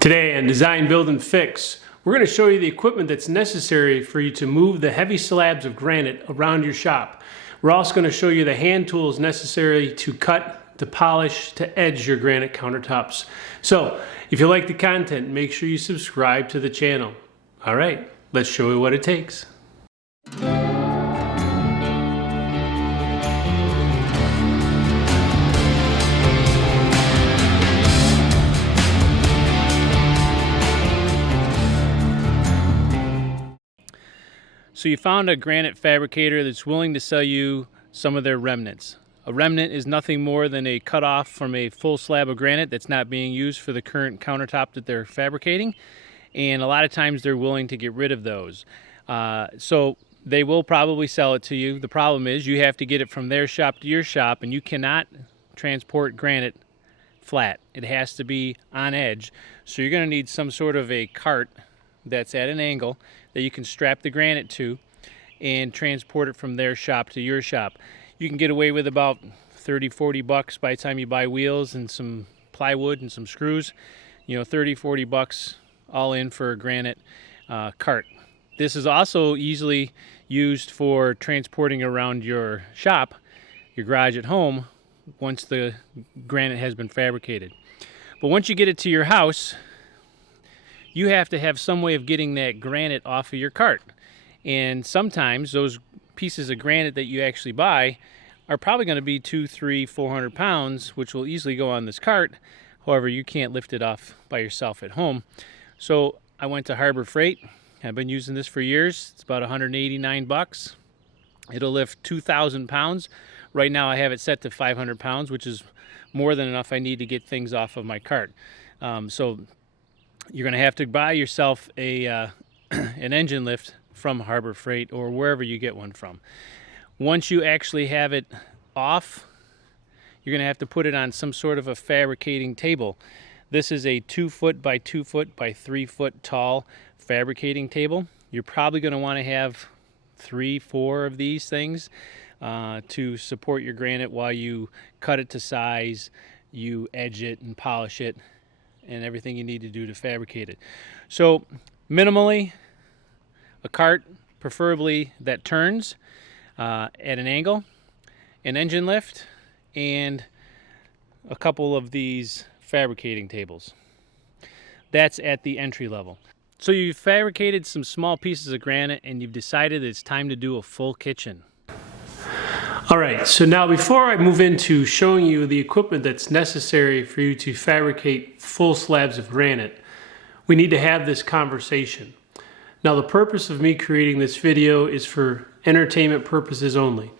Today on Design, Build, and Fix, we're going to show you the equipment that's necessary for you to move the heavy slabs of granite around your shop. We're also going to show you the hand tools necessary to cut, to polish, to edge your granite countertops. So, if you like the content, make sure you subscribe to the channel. All right, let's show you what it takes. So you found a granite fabricator that's willing to sell you some of their remnants. A remnant is nothing more than a cutoff from a full slab of granite that's not being used for the current countertop that they're fabricating. And a lot of times they're willing to get rid of those. So they will probably sell it to you. The problem is you have to get it from their shop to your shop, and you cannot transport granite flat. It has to be on edge. So you're going to need some sort of a cart that's at an angle that you can strap the granite to and transport it from their shop to your shop. You can get away with about 30-40 bucks by the time you buy wheels and some plywood and some screws. You know, 30-40 bucks all in for a granite cart. This is also easily used for transporting around your shop, your garage at home, once the granite has been fabricated. But once you get it to your house, you have to have some way of getting that granite off of your cart. And sometimes those pieces of granite that you actually buy are probably going to be 200, 300, 400 pounds, which will easily go on this cart. However, you can't lift it off by yourself at home. So I went to Harbor Freight. I've been using this for years. It's about 189 bucks. It'll lift 2,000 pounds. Right now I have it set to 500 pounds, which is more than enough I need to get things off of my cart. So you're going to have to buy yourself a an engine lift from Harbor Freight or wherever you get one from. Once you actually have it off, you're going to have to put it on some sort of a fabricating table. This is a 2 foot by 2 foot by 3 foot tall fabricating table. You're probably going to want to have 3-4 of these things to support your granite while you cut it to size, you edge it and polish it, and everything you need to do to fabricate it. So minimally, a cart, preferably that turns at an angle, an engine lift, and a couple of these fabricating tables. That's at the entry level. So you've fabricated some small pieces of granite and you've decided it's time to do a full kitchen. All right, so now before I move into showing you the equipment that's necessary for you to fabricate full slabs of granite, we need to have this conversation. Now, the purpose of me creating this video is for entertainment purposes only.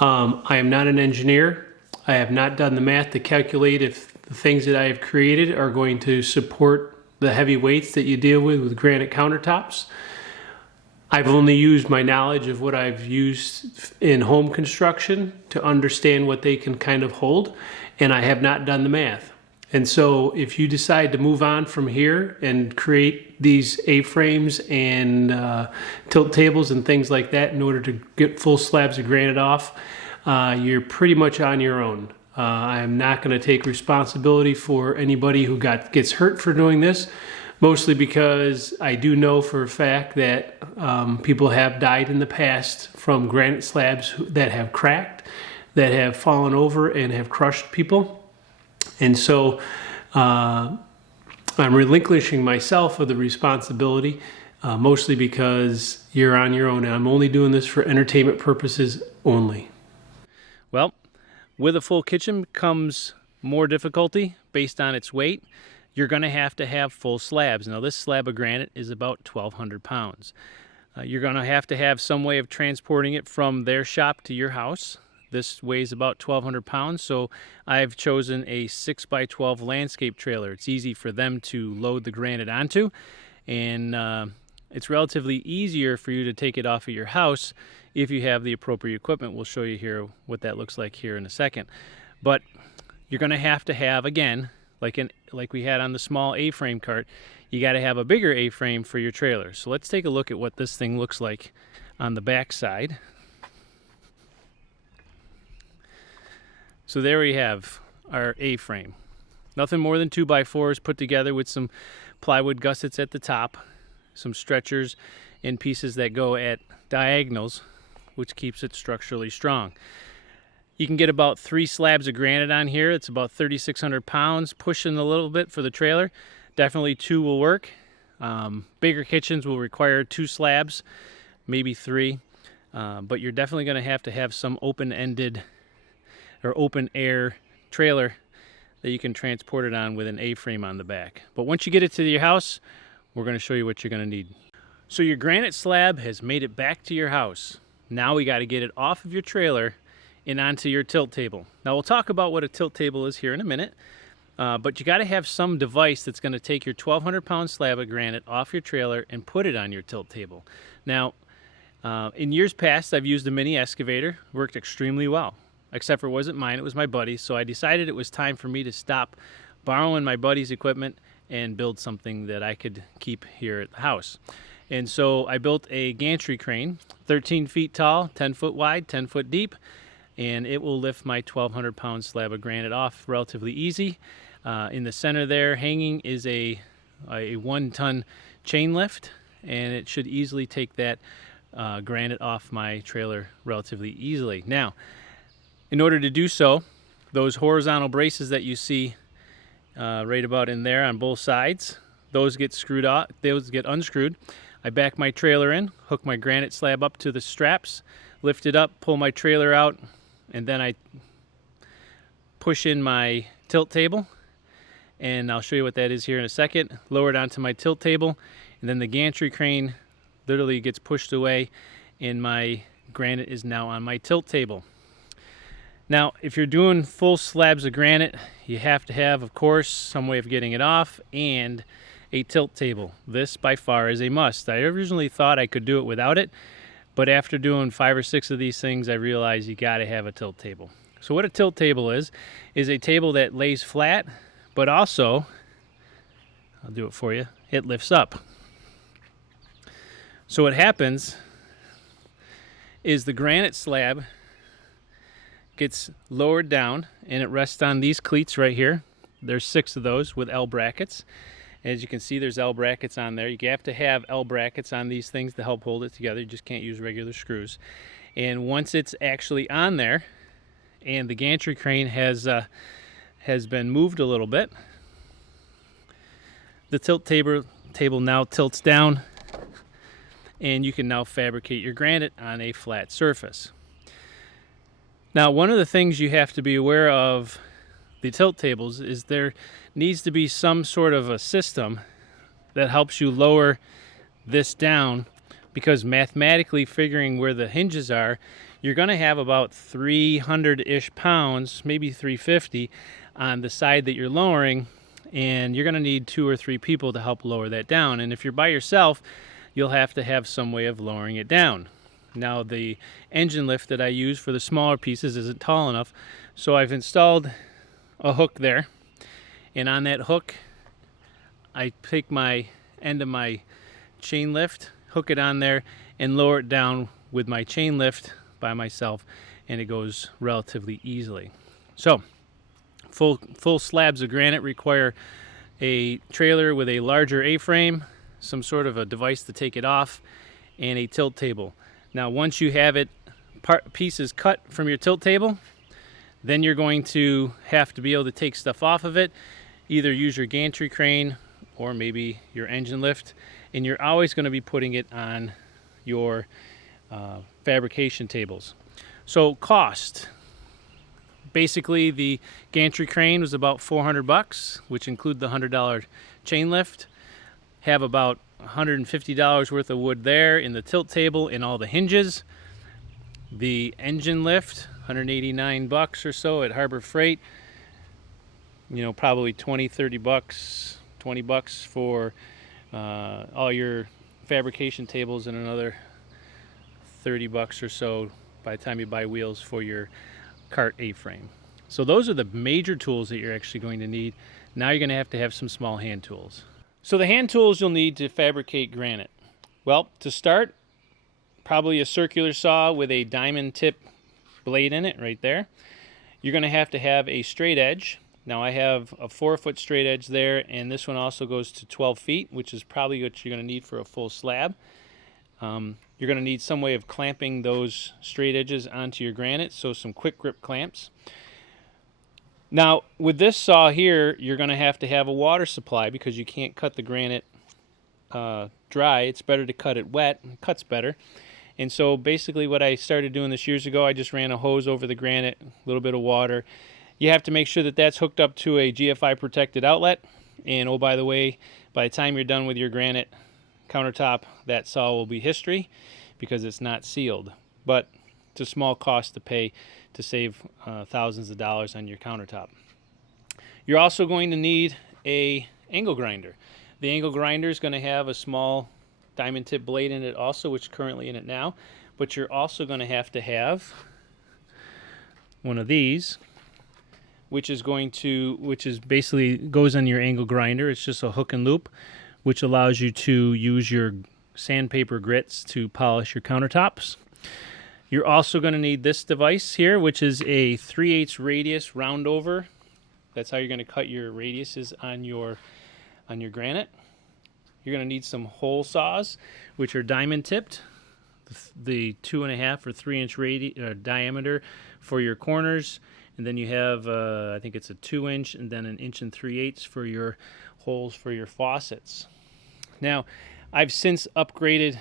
I am not an engineer. I have not done the math to calculate if the things that I have created are going to support the heavy weights that you deal with granite countertops. I've only used my knowledge of what I've used in home construction to understand what they can kind of hold, and I have not done the math. And so if you decide to move on from here and create these A-frames and tilt tables and things like that in order to get full slabs of granite off, you're pretty much on your own. I'm not going to take responsibility for anybody who gets hurt for doing this. Mostly because I do know for a fact that people have died in the past from granite slabs that have cracked, that have fallen over and have crushed people. And so I'm relinquishing myself of the responsibility, mostly because you're on your own and I'm only doing this for entertainment purposes only. Well, with a full kitchen comes more difficulty based on its weight. You're going to have full slabs. Now, this slab of granite is about 1,200 pounds. You're going to have some way of transporting it from their shop to your house. This weighs about 1,200 pounds, so I've chosen a 6x12 landscape trailer. It's easy for them to load the granite onto, and it's relatively easier for you to take it off of your house if you have the appropriate equipment. We'll show you here what that looks like here in a second. But you're going to have, again, like we had on the small A-frame cart, you got to have a bigger A-frame for your trailer. So let's take a look at what this thing looks like on the back side. So there we have our A-frame. Nothing more than 2x4s put together with some plywood gussets at the top, some stretchers and pieces that go at diagonals, which keeps it structurally strong. You can get about 3 slabs of granite on here. It's about 3,600 pounds, pushing a little bit for the trailer. Definitely 2 will work. Bigger kitchens will require 2 slabs, maybe 3, but you're definitely going to have some open-ended or open air trailer that you can transport it on with an A-frame on the back. But once you get it to your house, we're going to show you what you're going to need. So your granite slab has made it back to your house. Now we got to get it off of your trailer and onto your tilt table. Now we'll talk about what a tilt table is here in a minute, but you got to have some device that's going to take your 1,200 pound slab of granite off your trailer and put it on your tilt table. Now, in years past, I've used a mini excavator. Worked extremely well, except for it wasn't mine, it was my buddy's. So I decided it was time for me to stop borrowing my buddy's equipment and build something that I could keep here at the house. And so I built a gantry crane, 13 feet tall, 10 foot wide, 10 foot deep, and it will lift my 1,200 pound slab of granite off relatively easy. In the center there hanging is a 1-ton chain lift, and it should easily take that granite off my trailer relatively easily. Now, in order to do so, those horizontal braces that you see right about in there on both sides, those get screwed off, those get unscrewed. I back my trailer in, hook my granite slab up to the straps, lift it up, pull my trailer out, and then I push in my tilt table, and I'll show you what that is here in a second. Lower it onto my tilt table, and then the gantry crane literally gets pushed away, and my granite is now on my tilt table. Now, if you're doing full slabs of granite, you have to have, of course, some way of getting it off and a tilt table. This, by far, is a must. I originally thought I could do it without it, but after doing 5 or 6 of these things, I realized you got to have a tilt table. So what a tilt table is a table that lays flat, but also, I'll do it for you, it lifts up. So what happens is the granite slab gets lowered down, and it rests on these cleats right here. There's 6 of those with L brackets. As you can see, there's L brackets on there. You have to have L brackets on these things to help hold it together. You just can't use regular screws. And once it's actually on there, and the gantry crane has been moved a little bit, the tilt table now tilts down, and you can now fabricate your granite on a flat surface. Now, one of the things you have to be aware of the tilt tables is there needs to be some sort of a system that helps you lower this down, because mathematically figuring where the hinges are, you're going to have about 300-ish pounds, maybe 350 on the side that you're lowering, and you're going to need 2 or 3 people to help lower that down. And if you're by yourself, you'll have to have some way of lowering it down. Now, the engine lift that I use for the smaller pieces isn't tall enough, so I've installed a hook there, and on that hook I take my end of my chain lift, hook it on there, and lower it down with my chain lift by myself, and it goes relatively easily. So full slabs of granite require a trailer with a larger A-frame, some sort of a device to take it off, and a tilt table. Now, once you have it pieces cut from your tilt table, then you're going to have to be able to take stuff off of it, either use your gantry crane or maybe your engine lift, and you're always going to be putting it on your fabrication tables. So cost. Basically, the gantry crane was about $400, which include the $100 chain lift. Have about $150 worth of wood there in the tilt table and all the hinges. The engine lift, $189 or so at Harbor Freight. You know, probably $20, $30, $20 for all your fabrication tables, and another $30 or so by the time you buy wheels for your cart A-frame. So those are the major tools that you're actually going to need. Now you're going to have some small hand tools. So the hand tools you'll need to fabricate granite. Well, to start, probably a circular saw with a diamond tip blade in it right there. You're going to have a straight edge. Now I have a 4-foot straight edge there, and this one also goes to 12 feet, which is probably what you're going to need for a full slab. You're going to need some way of clamping those straight edges onto your granite, so some quick grip clamps. Now with this saw here, you're going to have a water supply because you can't cut the granite dry. It's better to cut it wet. It cuts better. And so basically what I started doing this years ago, I just ran a hose over the granite, a little bit of water. You have to make sure that that's hooked up to a GFI protected outlet. And oh, by the way, by the time you're done with your granite countertop, that saw will be history because it's not sealed. But it's a small cost to pay to save thousands of dollars on your countertop. You're also going to need an angle grinder. The angle grinder is going to have a small diamond tip blade in it also, which is currently in it now. But you're also going to have one of these, which is basically goes on your angle grinder. It's just a hook and loop, which allows you to use your sandpaper grits to polish your countertops. You're also going to need this device here, which is a 3/8 radius roundover. That's how you're going to cut your radiuses on your granite. You're going to need some hole saws, which are diamond tipped. The 2.5 or 3-inch diameter for your corners, and then you have I think it's a 2-inch and then 1 3/8 inches for your holes for your faucets. Now I've since upgraded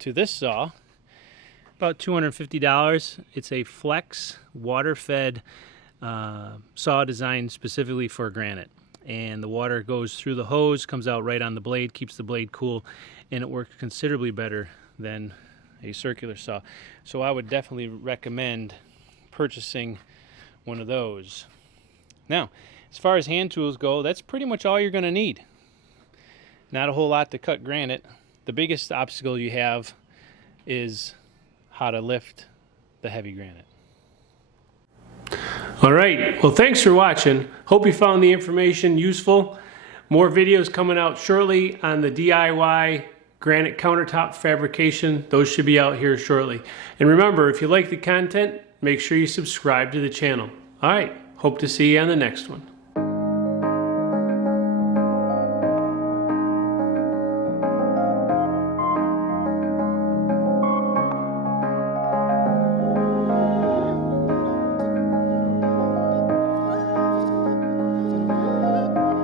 to this saw, about $250. It's a flex water-fed saw designed specifically for granite, and the water goes through the hose, comes out right on the blade, keeps the blade cool, and it works considerably better than a circular saw. So I would definitely recommend purchasing one of those. Now, as far as hand tools go, that's pretty much all you're going to need. Not a whole lot to cut granite. The biggest obstacle you have is how to lift the heavy granite. All right, well, thanks for watching. Hope you found the information useful. More videos coming out shortly on the DIY granite countertop fabrication. Those should be out here shortly. And remember, if you like the content, make sure you subscribe to the channel. All right, hope to see you on the next one.